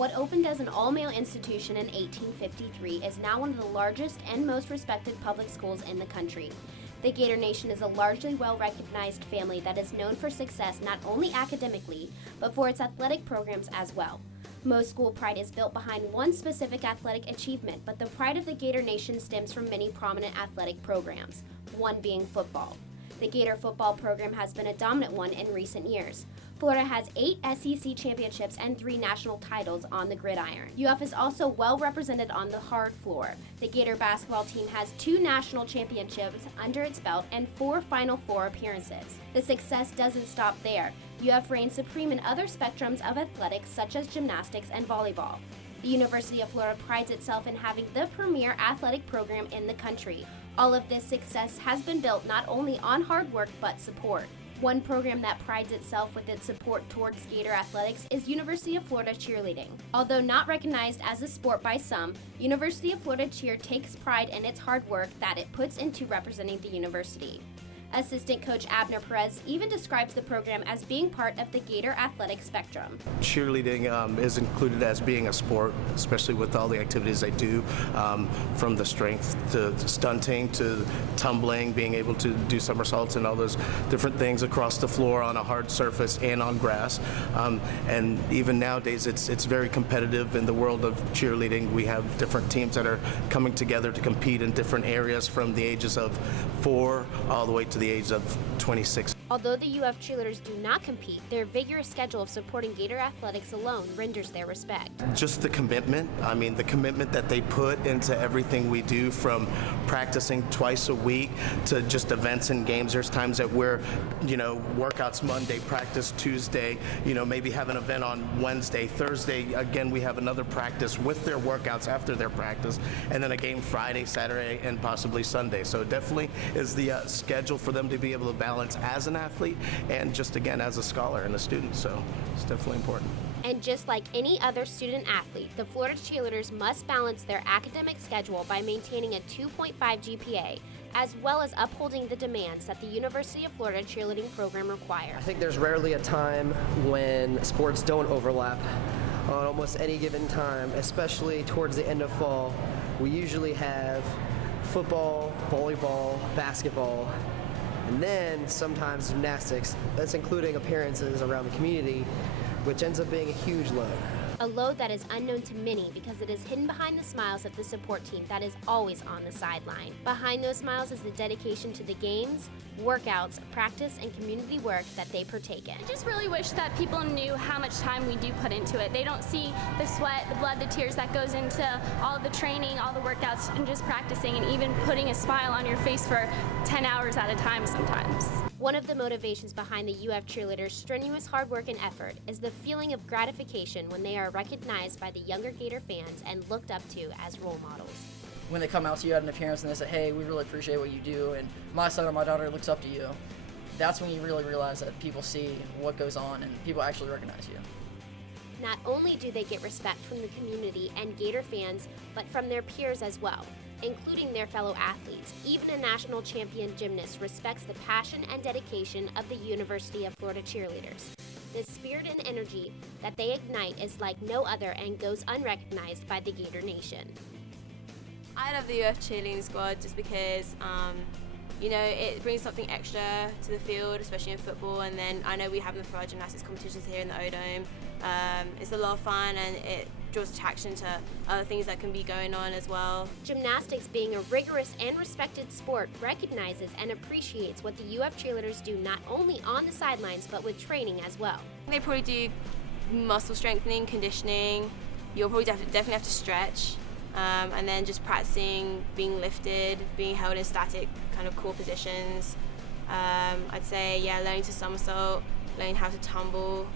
What opened as an all-male institution in 1853 is now one of the largest and most respected public schools in the country. The Gator Nation is a largely well-recognized family that is known for success not only academically, but for its athletic programs as well. Most school pride is built behind one specific athletic achievement, but the pride of the Gator Nation stems from many prominent athletic programs, one being football. The Gator football program has been a dominant one in recent years. Florida has 8 SEC championships and 3 national titles on the gridiron. UF is also well represented on the hard floor. The Gator basketball team has 2 national championships under its belt and 4 Final Four appearances. The success doesn't stop there. UF reigns supreme in other spectrums of athletics such as gymnastics and volleyball. The University of Florida prides itself in having the premier athletic program in the country. All of this success has been built not only on hard work but support. One program that prides itself with its support towards Gator athletics is University of Florida cheerleading. Although not recognized as a sport by some, University of Florida cheer takes pride in its hard work that it puts into representing the university. Assistant coach Abner Perez even describes the program as being part of the Gator athletic spectrum. Cheerleading is included as being a sport, especially with all the activities they do, from the strength to stunting to tumbling, being able to do somersaults and all those different things across the floor on a hard surface and on grass. And even nowadays, it's very competitive in the world of cheerleading. We have different teams that are coming together to compete in different areas from the ages of 4 all the way to the age of 26. Although the UF cheerleaders do not compete, their vigorous schedule of supporting Gator athletics alone renders their respect. Just the commitment, the commitment that they put into everything we do, from practicing twice a week to just events and games. There's times that we're, workouts Monday, practice Tuesday, maybe have an event on Wednesday, Thursday, again, we have another practice with their workouts after their practice, and then a game Friday, Saturday, and possibly Sunday. So it definitely is the schedule for them to be able to balance as an athlete and just again as a scholar and a student, so it's definitely important. And just like any other student athlete, the Florida cheerleaders must balance their academic schedule by maintaining a 2.5 GPA, as well as upholding the demands that the University of Florida cheerleading program requires. I think there's rarely a time when sports don't overlap. On almost any given time, especially towards the end of fall, we usually have football, volleyball, basketball, and then sometimes gymnastics. That's including appearances around the community, which ends up being a huge load. A load that is unknown to many because it is hidden behind the smiles of the support team that is always on the sideline. Behind those smiles is the dedication to the games, workouts, practice, and community work that they partake in. I just really wish that people knew how much time we do put into it. They don't see the sweat, the blood, the tears that goes into all of the training, all the workouts, and just practicing, and even putting a smile on your face for 10 hours at a time sometimes. One of the motivations behind the UF cheerleaders' strenuous hard work and effort is the feeling of gratification when they are recognized by the younger Gator fans and looked up to as role models. When they come out to you at an appearance and they say, hey, we really appreciate what you do, and my son or my daughter looks up to you, that's when you really realize that people see what goes on and people actually recognize you. Not only do they get respect from the community and Gator fans, but from their peers as well, including their fellow athletes. Even a national champion gymnast respects the passion and dedication of the University of Florida cheerleaders. The spirit and energy that they ignite is like no other and goes unrecognized by the Gator Nation. I love the UF cheerleading squad just because, it brings something extra to the field, especially in football, and then I know we have them for our gymnastics competitions here in the O-Dome. It's a lot of fun and it draws attraction to other things that can be going on as well. Gymnastics, being a rigorous and respected sport, recognizes and appreciates what the UF cheerleaders do not only on the sidelines but with training as well. They probably do muscle strengthening, conditioning. You'll probably definitely have to stretch, and then just practicing being lifted, being held in static kind of core positions. I'd say, learning to somersault, learning how to tumble.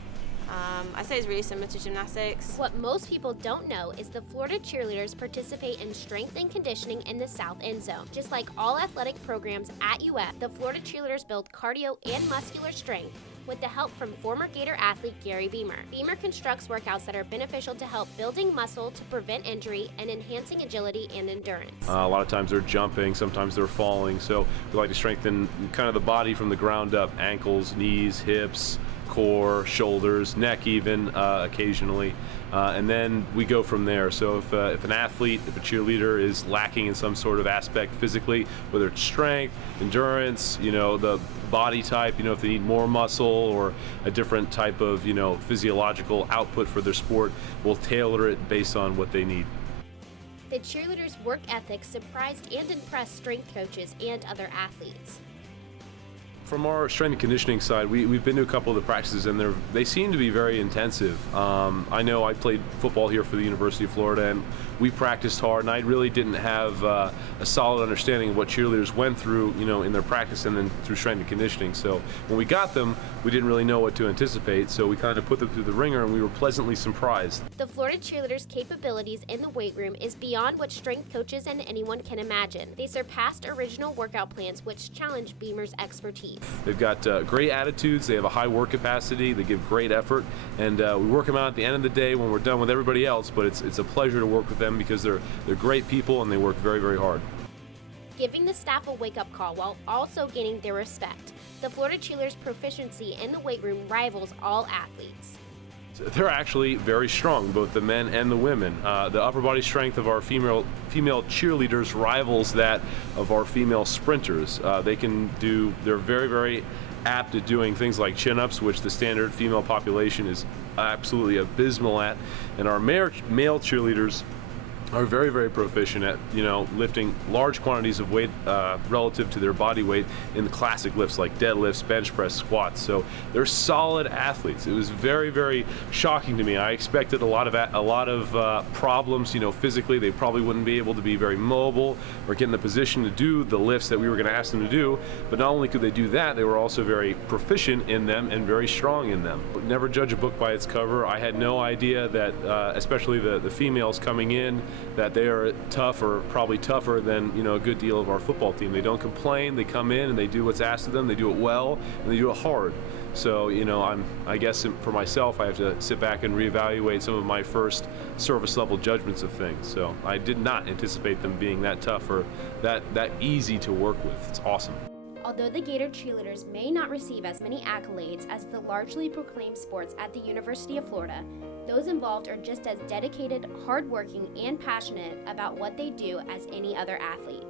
I'd say it's really similar to gymnastics. What most people don't know is the Florida cheerleaders participate in strength and conditioning in the South End Zone. Just like all athletic programs at UF, the Florida cheerleaders build cardio and muscular strength with the help from former Gator athlete Gary Beamer. Beamer constructs workouts that are beneficial to help building muscle to prevent injury and enhancing agility and endurance. A lot of times they're jumping, sometimes they're falling, so we like to strengthen kind of the body from the ground up, ankles, knees, hips, core, shoulders, neck even occasionally. And then we go from there. So if an athlete, if a cheerleader is lacking in some sort of aspect physically, whether it's strength, endurance, the body type, if they need more muscle or a different type of, physiological output for their sport, we'll tailor it based on what they need. The cheerleaders' work ethic surprised and impressed strength coaches and other athletes. From our strength and conditioning side, we've been to a couple of the practices, and they seem to be very intensive. I know I played football here for the University of Florida, and we practiced hard, and I really didn't have a solid understanding of what cheerleaders went through, in their practice and then through strength and conditioning. So when we got them, we didn't really know what to anticipate, so we kind of put them through the ringer, and we were pleasantly surprised. The Florida cheerleaders' capabilities in the weight room is beyond what strength coaches and anyone can imagine. They surpassed original workout plans, which challenged Beamer's expertise. They've got great attitudes, they have a high work capacity, they give great effort, and we work them out at the end of the day when we're done with everybody else, but it's a pleasure to work with them because they're great people and they work very, very hard. Giving the staff a wake-up call while also gaining their respect. The Florida cheerleaders' proficiency in the weight room rivals all athletes. They're actually very strong, both the men and the women. The upper body strength of our female cheerleaders rivals that of our female sprinters. They're very, very apt at doing things like chin-ups, which the standard female population is absolutely abysmal at. And our male cheerleaders are very, very proficient at, lifting large quantities of weight relative to their body weight in the classic lifts like deadlifts, bench press, squats. So they're solid athletes. It was very, very shocking to me. I expected a lot of problems, physically. They probably wouldn't be able to be very mobile or get in the position to do the lifts that we were going to ask them to do. But not only could they do that, they were also very proficient in them and very strong in them. Never judge a book by its cover. I had no idea that, especially the females coming in, that they are tough, or probably tougher than a good deal of our football team. They don't complain. They come in and they do what's asked of them. They do it well and they do it hard. So I guess for myself, I have to sit back and reevaluate some of my first service level judgments of things. So I did not anticipate them being that tough or that easy to work with. It's awesome. Although the Gator cheerleaders may not receive as many accolades as the largely proclaimed sports at the University of Florida, those involved are just as dedicated, hardworking, and passionate about what they do as any other athlete.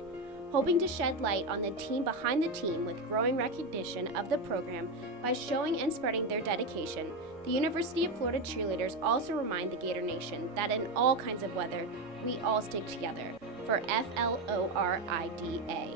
Hoping to shed light on the team behind the team with growing recognition of the program by showing and spreading their dedication, the University of Florida cheerleaders also remind the Gator Nation that in all kinds of weather, we all stick together. For FLORIDA.